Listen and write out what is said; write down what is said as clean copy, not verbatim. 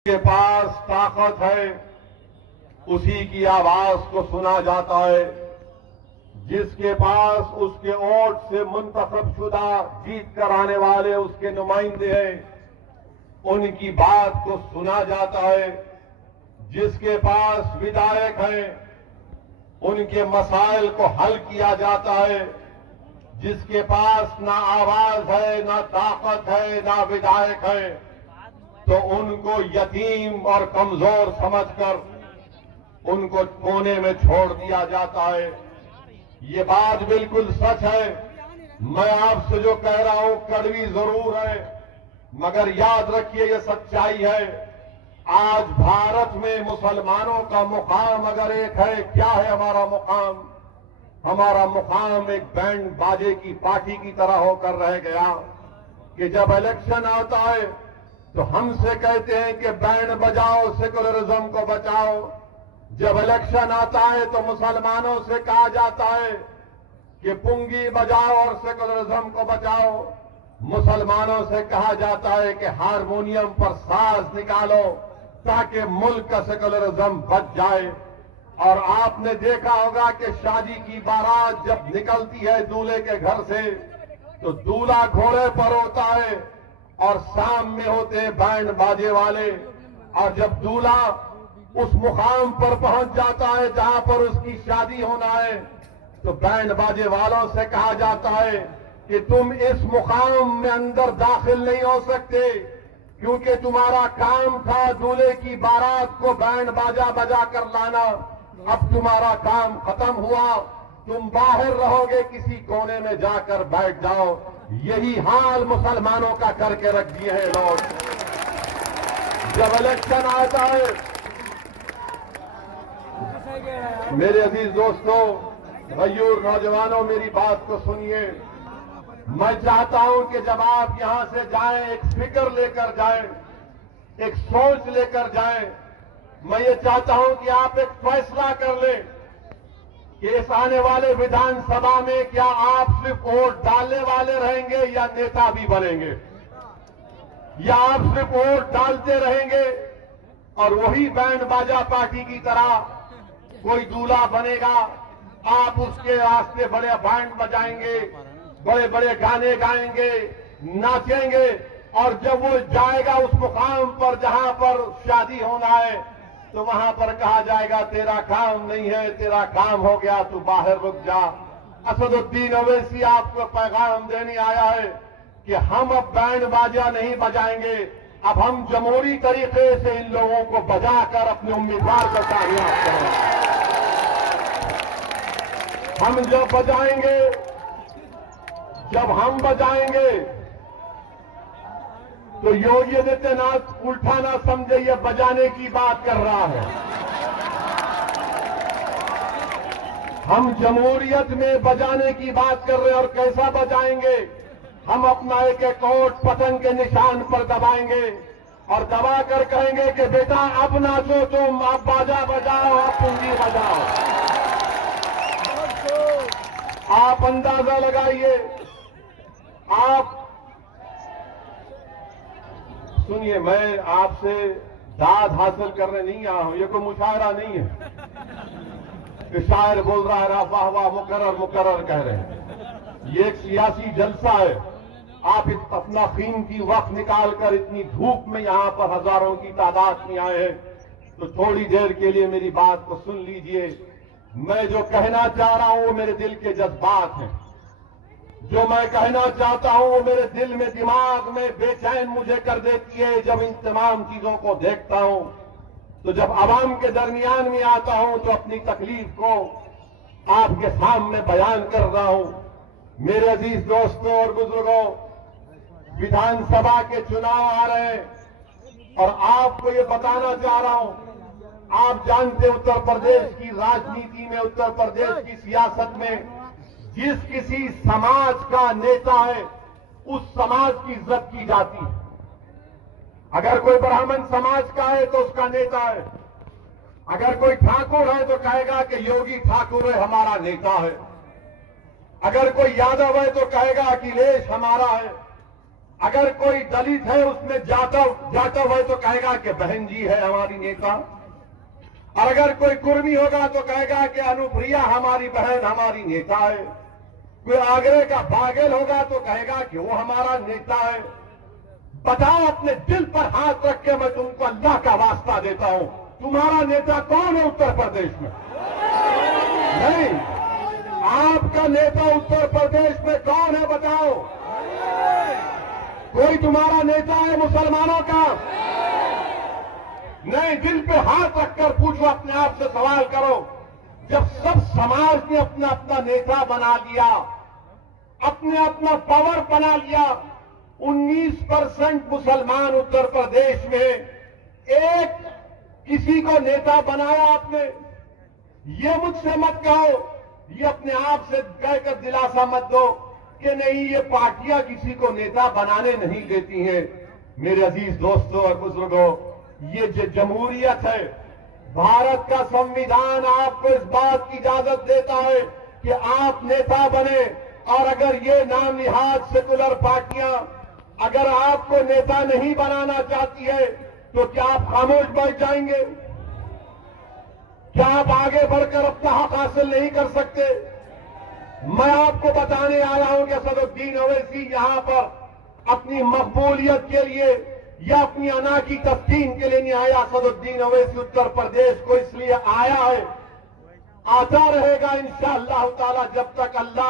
के पास ताकत है उसी की आवाज को सुना जाता है। जिसके पास उसके वोट से मुंतखब शुदा जीत कर आने वाले उसके नुमाइंदे हैं, उनकी बात को सुना जाता है। जिसके पास विधायक हैं, उनके मसाइल को हल किया जाता है। जिसके पास ना आवाज है, ना ताकत है, ना विधायक है, तो उनको यतीम और कमजोर समझकर उनको कोने में छोड़ दिया जाता है। ये बात बिल्कुल सच है। मैं आपसे जो कह रहा हूं कड़वी जरूर है, मगर याद रखिए ये सच्चाई है। आज भारत में मुसलमानों का मुकाम अगर एक है, क्या है हमारा मुकाम? हमारा मुकाम एक बैंड बाजे की पार्टी की तरह होकर रह गया कि जब इलेक्शन आता है तो हमसे कहते हैं कि बैंड बजाओ, सेकुलरिज्म को बचाओ। जब इलेक्शन आता है तो मुसलमानों से कहा जाता है कि पुंगी बजाओ और सेकुलरिज्म को बचाओ। मुसलमानों से कहा जाता है कि हारमोनियम पर साज निकालो ताकि मुल्क का सेकुलरिज्म बच जाए। और आपने देखा होगा कि शादी की बारात जब निकलती है दूल्हे के घर से, तो दूल्हा घोड़े पर होता है और सामने होते हैं बैंड बाजे वाले। और जब दूल्हा उस मुकाम पर पहुंच जाता है जहां पर उसकी शादी होना है, तो बैंड बाजे वालों से कहा जाता है कि तुम इस मुकाम में अंदर दाखिल नहीं हो सकते, क्योंकि तुम्हारा काम था दूल्हे की बारात को बैंड बाजा बजा कर लाना। अब तुम्हारा काम खत्म हुआ, तुम बाहर रहोगे, किसी कोने में जाकर बैठ जाओ। यही हाल मुसलमानों का करके रख दिए हैं लोग। जब इलेक्शन आता है, मेरे अजीज दोस्तों, भाइयों, नौजवानों, मेरी बात को सुनिए। मैं चाहता हूं कि जब आप यहां से जाएं, एक फिक्र लेकर जाएं, एक सोच लेकर जाएं। मैं ये चाहता हूं कि आप एक फैसला कर लें कि इस आने वाले विधानसभा में क्या आप सिर्फ वोट डालने वाले रहेंगे या नेता भी बनेंगे, या आप सिर्फ वोट डालते रहेंगे और वही बैंड बाजा पार्टी की तरह कोई दूल्हा बनेगा, आप उसके रास्ते बड़े बैंड बजाएंगे, बड़े बड़े गाने गाएंगे, नाचेंगे, और जब वो जाएगा उस मुकाम पर जहां पर शादी होना है, तो वहां पर कहा जाएगा तेरा काम नहीं है, तेरा काम हो गया, तू बाहर रुक जा। असदुद्दीन ओवैसी आपको पैगाम देने आया है कि हम अब बैंड बाजा नहीं बजाएंगे, अब हम जमहूरी तरीके से इन लोगों को बजाकर अपने उम्मीदवार को कामयाब करेंगे। हम जब बजाएंगे, जब हम बजाएंगे, तो योगी आदित्यनाथ उल्टा ना समझे ये बजाने की बात कर रहा है। हम जमहूरियत में बजाने की बात कर रहे हैं। और कैसा बजाएंगे? हम अपना एक एक वोट पतंग के निशान पर दबाएंगे और दबाकर कहेंगे कि बेटा अब नाचो तुम, अब बाजा बजाओ, अब पुंगी बजाओ। आप अंदाजा लगाइए। आप सुनिए, मैं आपसे दाद हासिल करने नहीं आया हूं, ये कोई मुशायरा नहीं है कि शायर बोल रहा है वाह वाह मुकर्रर मुकर्रर कह रहे हैं। ये एक सियासी जलसा है। आप अपना कीमती वक्त निकालकर इतनी धूप में यहां पर हजारों की तादाद में आए हैं, तो थोड़ी देर के लिए मेरी बात को सुन लीजिए। मैं जो कहना चाह रहा हूं वो मेरे दिल के जज्बात हैं। जो मैं कहना चाहता हूं वो मेरे दिल में, दिमाग में बेचैन मुझे कर देती है जब इन तमाम चीजों को देखता हूं। तो जब आवाम के दरमियान में आता हूं तो अपनी तकलीफ को आपके सामने बयान कर रहा हूं। मेरे अजीज दोस्तों और बुजुर्गों, विधानसभा के चुनाव आ रहे हैं और आपको ये बताना चाह रहा हूं, आप जानते उत्तर प्रदेश की राजनीति में, उत्तर प्रदेश की सियासत में जिस किसी समाज का नेता है उस समाज की इज्जत की जाती है। अगर कोई ब्राह्मण समाज का है तो उसका नेता है। अगर कोई ठाकुर है तो कहेगा कि योगी ठाकुर है, हमारा नेता है। अगर कोई यादव है तो कहेगा अखिलेश हमारा है। अगर कोई दलित है उसमें जाटव है तो कहेगा कि बहन जी है हमारी नेता, और अगर कोई कुर्मी होगा तो कहेगा कि अनुप्रिया हमारी बहन हमारी नेता है। कोई आगरे का बागेल होगा तो कहेगा कि वो हमारा नेता है। बताओ, अपने दिल पर हाथ रख के मैं तुमको अल्लाह का वास्ता देता हूं, तुम्हारा नेता कौन है उत्तर प्रदेश में? नहीं, आपका नेता उत्तर प्रदेश में कौन है बताओ? कोई तुम्हारा नेता है मुसलमानों का? नहीं, दिल पे हाथ रखकर पूछो, अपने आप से सवाल करो। जब सब समाज ने अपना अपना नेता बना लिया, अपने अपना पावर बना लिया, 19% मुसलमान उत्तर प्रदेश में, एक किसी को नेता बनाया आपने। ये मुझसे मत कहो, ये अपने आप से कहकर दिलासा मत दो कि नहीं ये पार्टियां किसी को नेता बनाने नहीं देती हैं। मेरे अजीज दोस्तों और बुजुर्गों, ये जो जमहूरियत है, भारत का संविधान आपको इस बात की इजाजत देता है कि आप नेता बने, और अगर ये नामनिहाद सेकुलर पार्टियां अगर आपको नेता नहीं बनाना चाहती है तो क्या आप खामोश बैठ जाएंगे? क्या आप आगे बढ़कर अपना हक हासिल नहीं कर सकते? मैं आपको बताने आया हूं कि असदुद्दीन ओवैसी यहां पर अपनी मकबूलियत के लिए या अपनी अना की तस्कीन के लिए नहीं आया। असदुद्दीन ओवैसी उत्तर प्रदेश को इसलिए आया है, आता रहेगा इंशाअल्लाह ताला जब तक अल्लाह